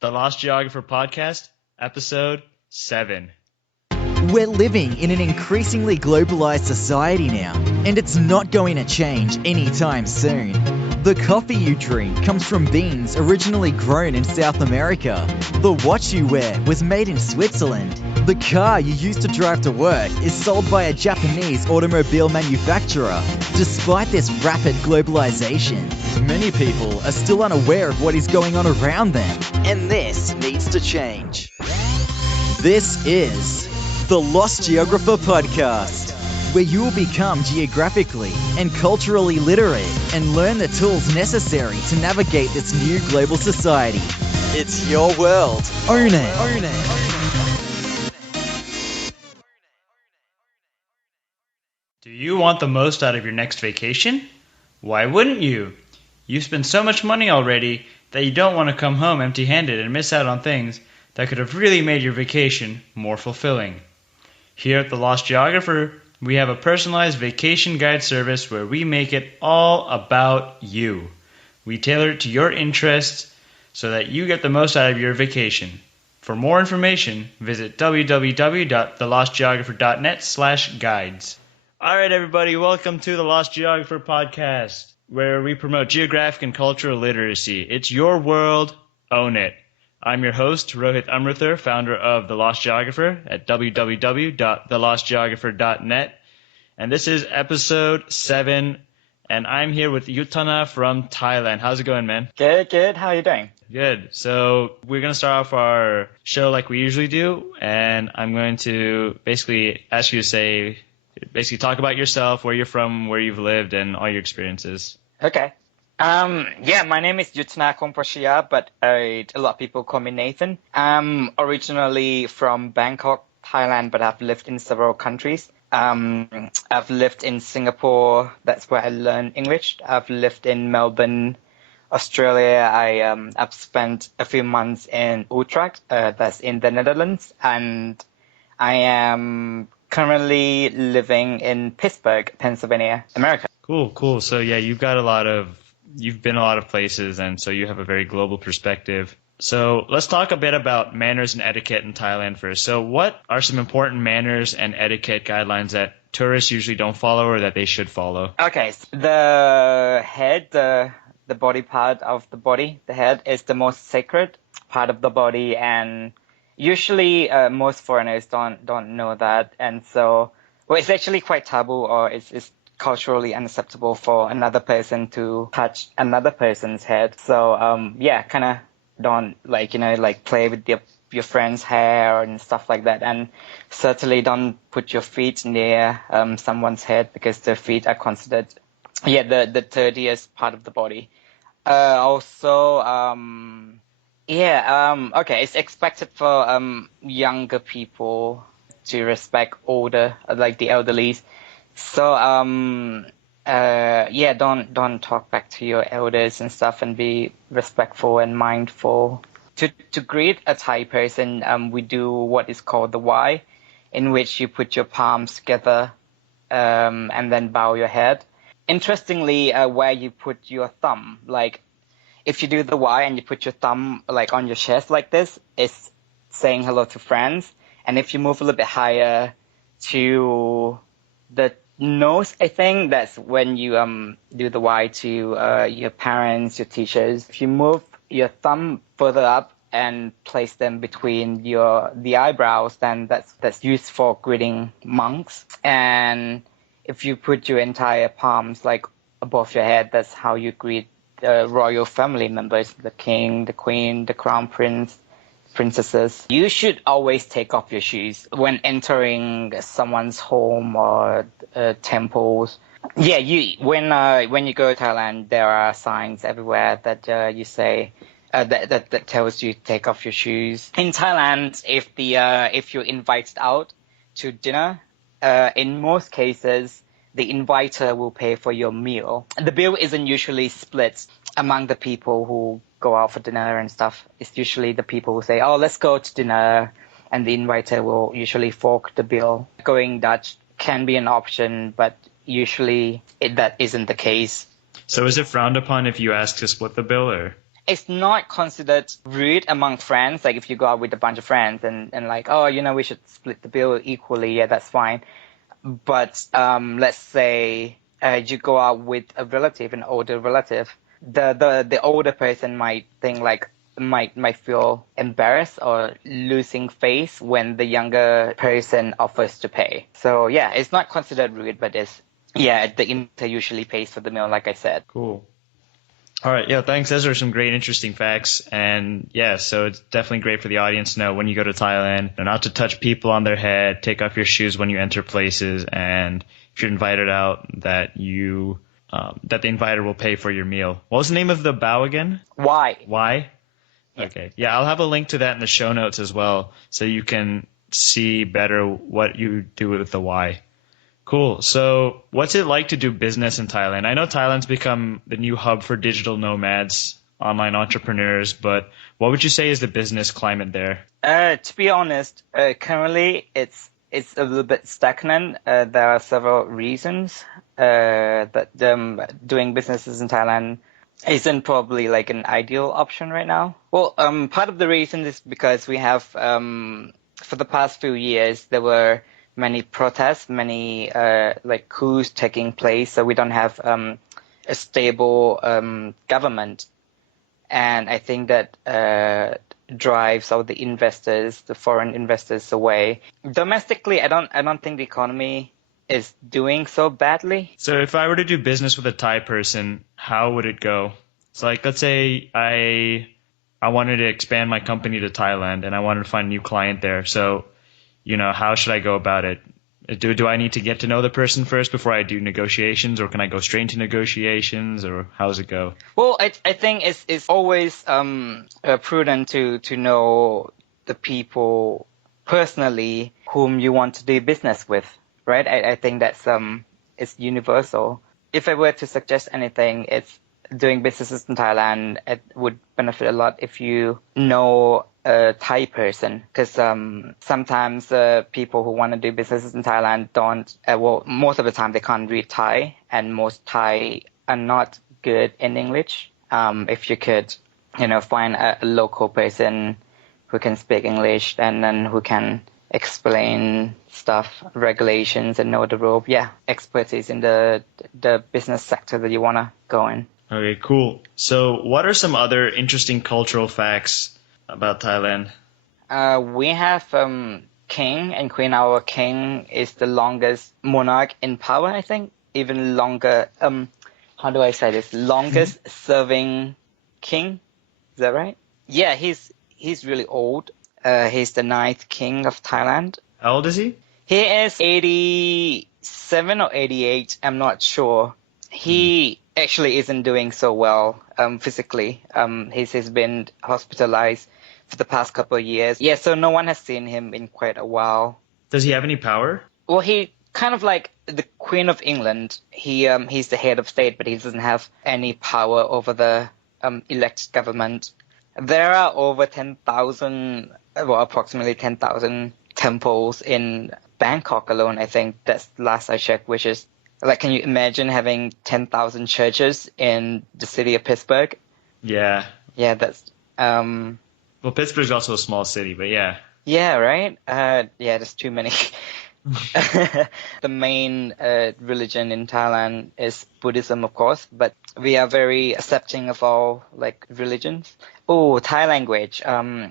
The Lost Geographer Podcast, Episode 7. We're living in an increasingly globalized society now, and it's not going to change anytime soon. The coffee you drink comes from beans originally grown in South America. The watch you wear was made in Switzerland. The car you use to drive to work is sold by a Japanese automobile manufacturer. Despite this rapid globalization, many people are still unaware of what is going on around them, and this needs to change. This is the Lost Geographer Podcast, where you will become geographically and culturally literate and learn the tools necessary to navigate this new global society. It's your world. Own it. Own it. Do you want the most out of your next vacation? Why wouldn't you? You've spent so much money already that you don't want to come home empty-handed and miss out on things that could have really made your vacation more fulfilling. Here at The Lost Geographer, we have a personalized vacation guide service where we make it all about you. We tailor it to your interests so that you get the most out of your vacation. For more information, visit www.thelostgeographer.net/guides. Alright everybody, welcome to The Lost Geographer Podcast, where we promote geographic and cultural literacy. It's your world, own it. I'm your host, Rohit Amrithar, founder of The Lost Geographer at www.thelostgeographer.net. And this is episode 7, and I'm here with Yutana from Thailand. How's it going, man? Good. How are you doing? Good. So we're going to start off our show like we usually do, and I'm going to basically ask you to talk about yourself, where you're from, where you've lived, and all your experiences. Okay. My name is Yutana Komposhia, but a lot of people call me Nathan. I'm originally from Bangkok, Thailand, but I've lived in several countries. I've lived in Singapore. That's where I learned English. I've lived in Melbourne, Australia. I've spent a few months in Utrecht, that's in the Netherlands, and I am currently living in Pittsburgh, Pennsylvania, America. Cool. So yeah, you've been a lot of places, and so you have a very global perspective. So let's talk a bit about manners and etiquette in Thailand first. So what are some important manners and etiquette guidelines that tourists usually don't follow or that they should follow? Okay, so the head, the body part of the body, the head is the most sacred part of the body, and usually most foreigners don't know that, and so it's actually quite taboo, or it's culturally unacceptable for another person to touch another person's head. So kind of don't play with your friend's hair and stuff like that, and certainly don't put your feet near someone's head, because their feet are considered the dirtiest part of the body. It's expected for younger people to respect older, like the elderlies. So don't talk back to your elders and stuff, and be respectful and mindful. To greet a Thai person, we do what is called the Y, in which you put your palms together and then bow your head. Interestingly, where you put your thumb, like if you do the Y and you put your thumb like on your chest like this, it's saying hello to friends. And if you move a little bit higher to the nose, I think that's when you do the Y to your parents, your teachers. If you move your thumb further up and place them between the eyebrows, then that's used for greeting monks. And if you put your entire palms like above your head, that's how you greet royal family members, the king, the queen, the crown prince, princesses. You should always take off your shoes when entering someone's home or temples. Yeah, when you go to Thailand, there are signs everywhere that you say that tells you to take off your shoes. In Thailand, if you're invited out to dinner, in most cases, the inviter will pay for your meal. The bill isn't usually split among the people who go out for dinner and stuff. It's usually the people who say, oh, let's go to dinner, and the inviter will usually fork the bill. Going Dutch can be an option, but usually that isn't the case. So is it frowned upon if you ask to split the bill, or? it's not considered rude among friends. Like if you go out with a bunch of friends and like, oh, we should split the bill equally. Yeah, that's fine. But let's say you go out with a relative, an older relative, the older person might think like might feel embarrassed or losing face when the younger person offers to pay. So yeah, it's not considered rude, but the inter usually pays for the meal, like I said. Cool. All right. Yeah, thanks. Those are some great, interesting facts. And yeah, so it's definitely great for the audience to know when you go to Thailand, not to touch people on their head, take off your shoes when you enter places, and if you're invited out, that that the inviter will pay for your meal. What was the name of the bow again? Why? Why? Yeah. Okay. Yeah, I'll have a link to that in the show notes as well, so you can see better what you do with the why. Cool. So what's it like to do business in Thailand? I know Thailand's become the new hub for digital nomads, online entrepreneurs, but what would you say is the business climate there? To be honest, currently it's a little bit stagnant. There are several reasons that doing businesses in Thailand isn't probably like an ideal option right now. Well, part of the reason is because we have for the past few years there were many protests, many like coups taking place, so we don't have a stable government, and I think that drives all the investors, the foreign investors, away. Domestically, I don't think the economy is doing so badly. So if I were to do business with a Thai person, how would it go? It's like, let's say I wanted to expand my company to Thailand and I wanted to find a new client there. So how should I go about it? Do I need to get to know the person first before I do negotiations, or can I go straight into negotiations, or how does it go? Well, I think it's always prudent to know the people personally whom you want to do business with, right? I think that's it's universal. If I were to suggest anything, it's doing businesses in Thailand. It would benefit a lot if you know a Thai person, because sometimes people who want to do businesses in Thailand don't, most of the time they can't read Thai, and most Thai are not good in English. If you could, find a local person who can speak English and then who can explain stuff, regulations, and know the rule. Yeah, expertise in the business sector that you want to go in. Okay, cool. So what are some other interesting cultural facts about Thailand? We have king and queen. Our king is the longest monarch in power, I think. Even longer, how do I say this? Longest serving king. Is that right? Yeah, he's really old. He's the 9th king of Thailand. How old is he? He is 87 or 88. I'm not sure. He actually isn't doing so well physically. He's been hospitalized for the past couple of years. Yeah, so no one has seen him in quite a while. Does he have any power? Well, he kind of like the Queen of England. He's the head of state, but he doesn't have any power over the elected government. There are over 10,000, approximately 10,000 temples in Bangkok alone. I think that's the last I checked, which is like, can you imagine having 10,000 churches in the city of Pittsburgh? Yeah. Yeah, that's Well, Pittsburgh's also a small city, but yeah. Yeah, right? Yeah, there's too many. The main religion in Thailand is Buddhism, of course, but we are very accepting of all like religions. Oh, Thai language.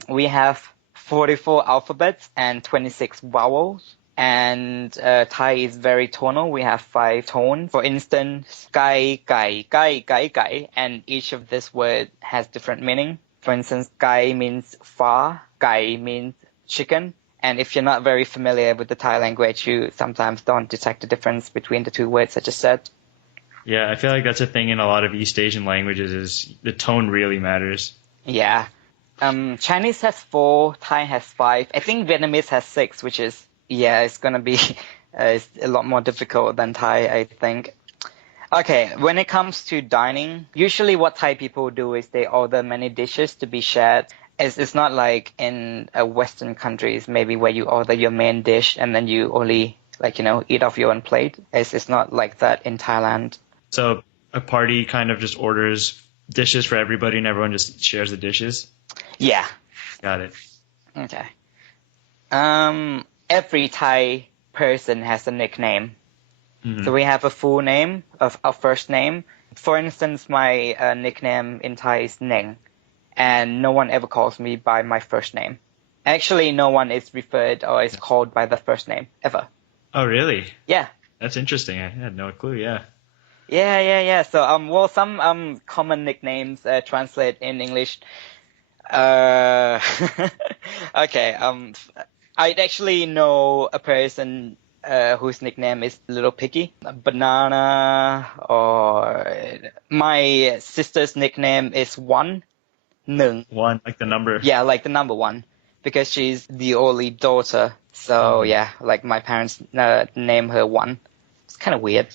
We have 44 alphabets and 26 vowels. And Thai is very tonal. We have 5 tones. For instance, gai, gai, gai, gai, gai, and each of this word has different meaning. For instance, gai means far, gai means chicken. And if you're not very familiar with the Thai language, you sometimes don't detect the difference between the 2 words I just said. Yeah, I feel like that's a thing in a lot of East Asian languages, is the tone really matters. Yeah. Chinese has 4, Thai has 5. I think Vietnamese has 6, which is, it's going to be it's a lot more difficult than Thai, I think. Okay, when it comes to dining, usually what Thai people do is they order many dishes to be shared. It's not like in Western countries, maybe where you order your main dish and then you only eat off your own plate. It's not like that in Thailand. So a party kind of just orders dishes for everybody and everyone just shares the dishes? Yeah. Got it. Okay. Every Thai person has a nickname. Hmm. So we have a full name of our first name. For instance, my nickname in Thai is Neng, and no one ever calls me by my first name. Actually, no one is referred or is called by the first name ever. Oh, really? Yeah. That's interesting. I had no clue. Yeah. Yeah. So well, some common nicknames translate in English. Okay. I actually know a person whose nickname is Little Piggy, Banana, or my sister's nickname is One, Nung. One, like the number. Yeah, like the number one, because she's the only daughter. So yeah, like my parents name her One. It's kind of weird.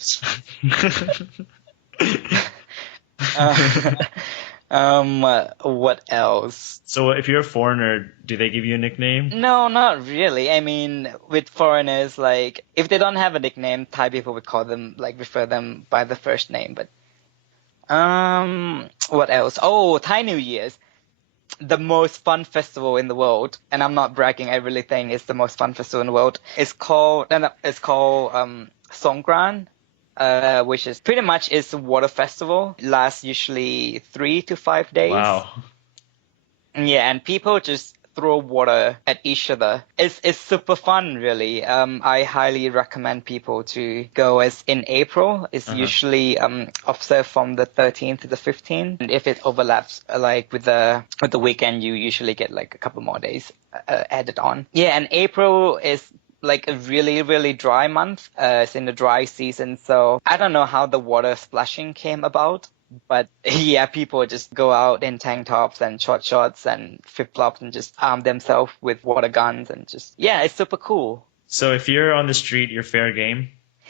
What else? So if you're a foreigner, do they give you a nickname? No, not really. I mean, with foreigners, like, if they don't have a nickname, Thai people would call them, like, refer them by the first name. But, what else? Oh, Thai New Year's, the most fun festival in the world. And I'm not bragging, I really think it's the most fun festival in the world. It's called Songkran, which is pretty much is a water festival. It lasts usually 3 to 5 days. Wow. Yeah, and people just throw water at each other. It's super fun, really. I highly recommend people to go as in April. It's usually observed from the 13th to the 15th. And if it overlaps like with the weekend, you usually get like a couple more days added on. Yeah, and April is like a really, really dry month. It's in the dry season, so I don't know how the water splashing came about. But yeah, people just go out in tank tops and short shorts and flip-flops and just arm themselves with water guns and just, yeah, it's super cool. So if you're on the street, you're fair game?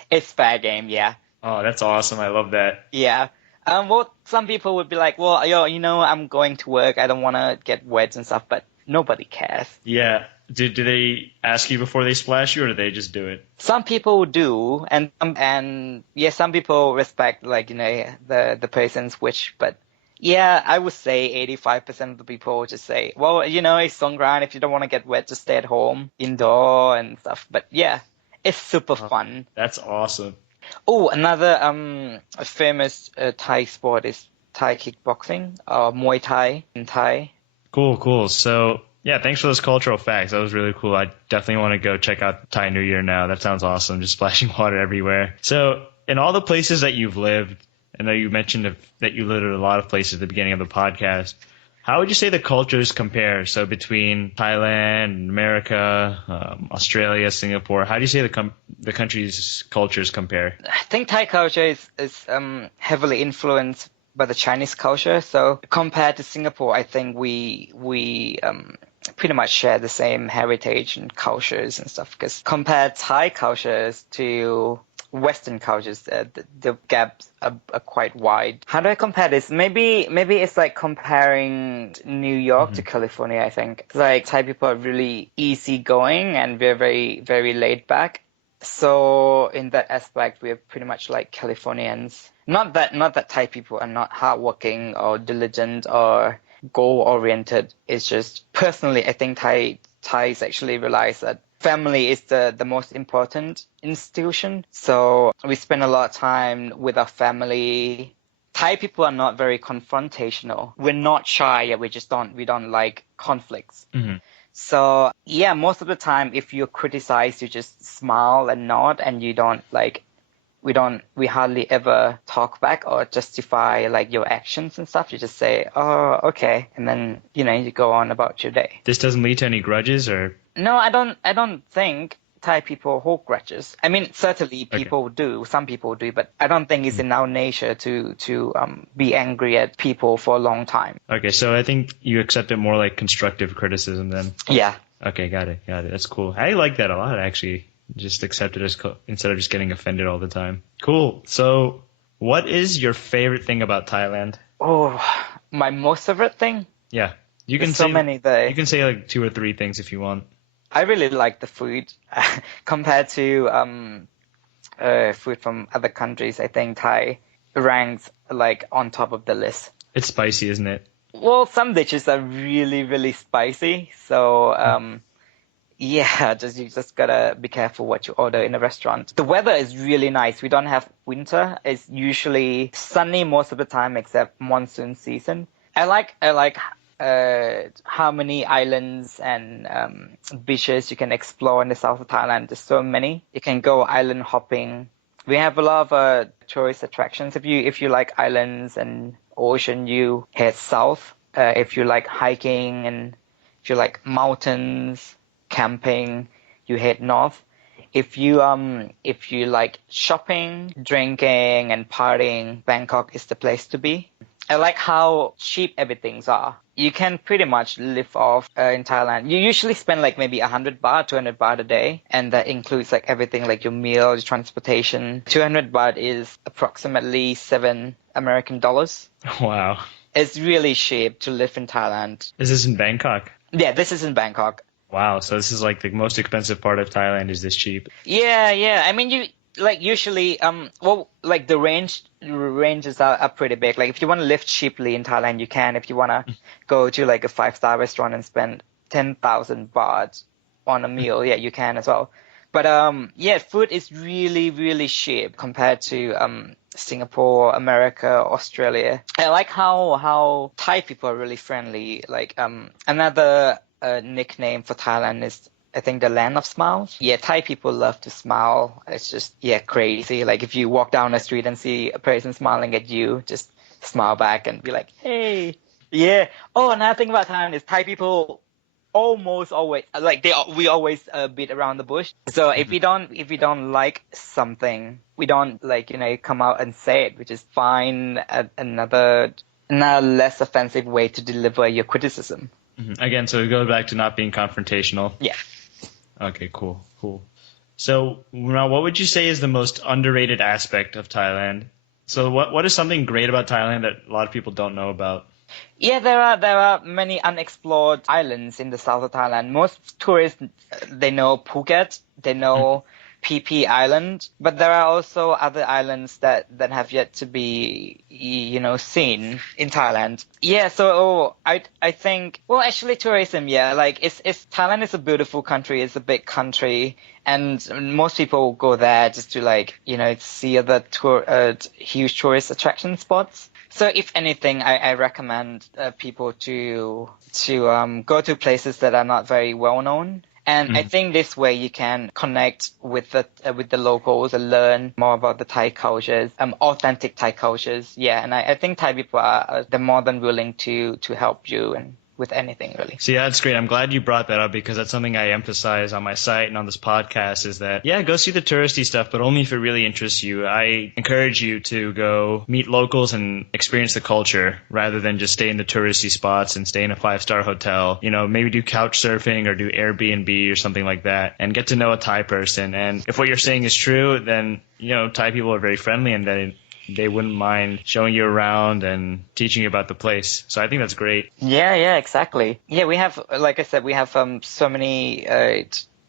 It's fair game, yeah. Oh, that's awesome. I love that. Yeah. Well, some people would be like, well, yo, I'm going to work. I don't want to get wet and stuff, but nobody cares. Yeah. Do they ask you before they splash you, or do they just do it? Some people do, and yeah, some people respect like the person's wish, but yeah, I would say 85% of the people just say, well, it's Songkran. If you don't want to get wet, just stay at home, indoor and stuff. But yeah, it's super fun. That's awesome. Oh, another famous Thai sport is Thai kickboxing or Muay Thai in Thai. Cool. So, yeah, thanks for those cultural facts. That was really cool. I definitely want to go check out Thai New Year now. That sounds awesome, just splashing water everywhere. So, in all the places that you've lived, I know you mentioned that you lived in a lot of places at the beginning of the podcast. How would you say the cultures compare? So, between Thailand, America, Australia, Singapore, how do you say the countries' cultures compare? I think Thai culture is heavily influenced by the Chinese culture. So compared to Singapore, I think we pretty much share the same heritage and cultures and stuff. Because compared Thai cultures to Western cultures, the gaps are quite wide. How do I compare this? Maybe it's like comparing New York to California. I think like Thai people are really easygoing and we're very, very laid back. So in that aspect, we're pretty much like Californians. Not that Thai people are not hardworking or diligent or goal-oriented. It's just personally, I think Thais actually realize that family is the most important institution. So we spend a lot of time with our family. Thai people are not very confrontational. We're not shy. We don't like conflicts. Mm-hmm. So yeah, most of the time, if you're criticized, you just smile and nod, and you don't like. We hardly ever talk back or justify like your actions and stuff. You just say, oh, okay. And then, you go on about your day. This doesn't lead to any grudges or? No, I don't think Thai people hold grudges. I mean, certainly people do. Some people do, but I don't think it's in our nature to be angry at people for a long time. Okay. So I think you accept it more like constructive criticism then. Yeah. Okay. Got it. That's cool. I like that a lot, actually. Just accept it as instead of just getting offended all the time. Cool. So what is your favorite thing about Thailand? Oh, my most favorite thing? Yeah. You can There's say so many there. You can say like 2 or 3 things if you want. I really like the food compared to food from other countries. I think Thai ranks like on top of the list. It's spicy, isn't it? Well, some dishes are really, really spicy. So, yeah, you just gotta be careful what you order in a restaurant. The weather is really nice. We don't have winter. It's usually sunny most of the time except monsoon season. I like how many islands and beaches you can explore in the south of Thailand. There's so many. You can go island hopping. We have a lot of tourist attractions. If you like islands and ocean, you head south. If you like hiking and if you like mountains, camping, you head north. If you like shopping, drinking, and partying, Bangkok is the place to be. I like how cheap everything's are. You can pretty much live off in Thailand. You usually spend like maybe 100 baht, 200 baht a day, and that includes like everything like your meal, your transportation. 200 baht is approximately $7 American. Wow. It's really cheap to live in Thailand. Is this in Bangkok? Yeah, this is in Bangkok. Wow, so this is like the most expensive part of Thailand is this cheap. Yeah. I mean, you like usually like the ranges are pretty big. Like if you want to live cheaply in Thailand, you can. If you want to go to like a 5-star restaurant and spend 10,000 baht on a meal, yeah, you can as well. But yeah, food is really, really cheap compared to Singapore, America, Australia. I like how Thai people are really friendly. Like another nickname for Thailand is, I think, the land of smiles. Yeah, Thai people love to smile. It's just, yeah, crazy. Like if you walk down the street and see a person smiling at you, just smile back and be like, hey. Yeah. Oh, another thing about Thailand is Thai people almost always like we always beat around the bush. So if we don't like something, we don't come out and say it. We just find another less offensive way to deliver your criticism. Mm-hmm. Again, so we go back to not being confrontational. Yeah. Okay, cool. So now, what would you say is the most underrated aspect of Thailand? So what is something great about Thailand that a lot of people don't know about? Yeah, there are many unexplored islands in the south of Thailand. Most tourists, they know Phuket, they know Phi Phi Island, but there are also other islands that have yet to be, seen in Thailand. Yeah, so I think, well, actually tourism, yeah, like Thailand is a beautiful country, it's a big country, and most people go there just to see other huge tourist attraction spots. So if anything, I recommend people to go to places that are not very well known. And I think this way you can connect with the locals and learn more about the Thai cultures, authentic Thai cultures. Yeah, and I think Thai people they're more than willing to help you and with anything really. See, that's great. I'm glad you brought that up because that's something I emphasize on my site and on this podcast is that, yeah, go see the touristy stuff, but only if it really interests you. I encourage you to go meet locals and experience the culture rather than just stay in the touristy spots and stay in a 5-star hotel. Maybe do couch surfing or do Airbnb or something like that and get to know a Thai person. And if what you're saying is true, then, Thai people are very friendly and they wouldn't mind showing you around and teaching you about the place. So I think that's great. Yeah, exactly. Yeah, we have, like I said, we have so many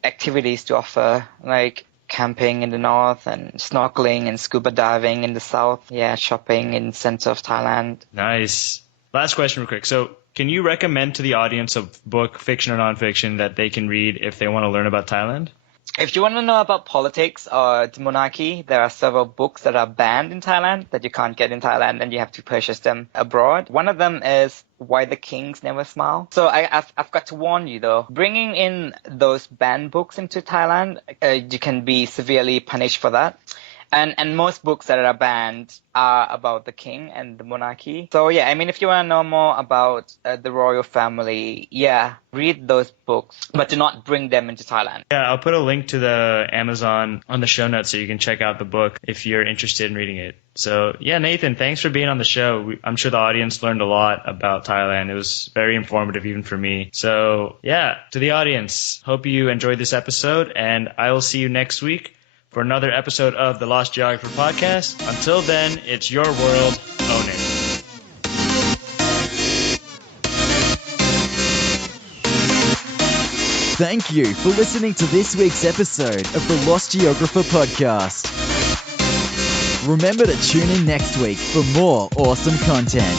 activities to offer, like camping in the north and snorkeling and scuba diving in the south. Yeah, shopping in center of Thailand. Nice. Last question real quick. So can you recommend to the audience a book, fiction or nonfiction, that they can read if they want to learn about Thailand? If you want to know about politics or the monarchy, there are several books that are banned in Thailand that you can't get in Thailand and you have to purchase them abroad. One of them is Why the Kings Never Smile. So I've got to warn you though, bringing in those banned books into Thailand, you can be severely punished for that. And most books that are banned are about the king and the monarchy. So yeah, I mean, if you want to know more about the royal family, yeah, read those books, but do not bring them into Thailand. Yeah, I'll put a link to the Amazon on the show notes so you can check out the book if you're interested in reading it. So yeah, Nathan, thanks for being on the show. I'm sure the audience learned a lot about Thailand. It was very informative even for me. So yeah, to the audience, hope you enjoyed this episode, and I will see you next week for another episode of the Lost Geographer podcast. Until then, it's your world. Own it. Thank you for listening to this week's episode of the Lost Geographer podcast. Remember to tune in next week for more awesome content.